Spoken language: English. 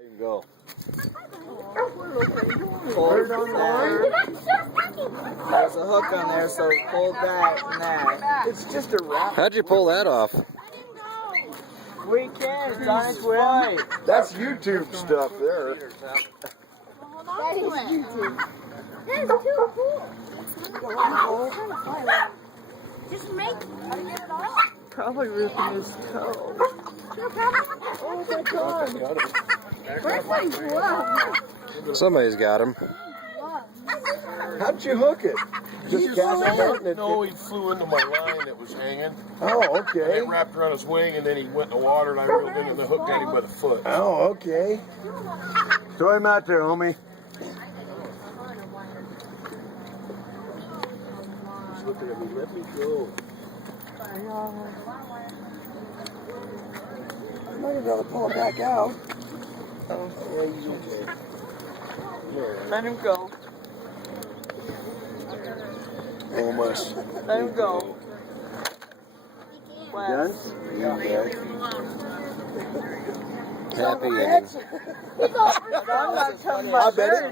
There you go. There's a hook on there, so pull back and that. It's just a rock. How'd you pull that off? We can. It's on its way. That's YouTube stuff there. That is YouTube. That is too cool. Just make it off. Probably ripping his toe. Oh my god. Where's my glove? Somebody's got him. How'd you hook it? Just cast it out and it. No, he flew into my line that was hanging. Oh, And okay. it wrapped around his wing, and then he went in the water, and I reeled in, and the hook got him by the foot. Oh, okay. Throw him out there, homie. He's looking at me. Let me go. I'm not gonna pull him back out. Oh, yeah, he's okay. Let him go. Almost. Let him go. Done? Okay. Happy ending. I'm not coming I bet it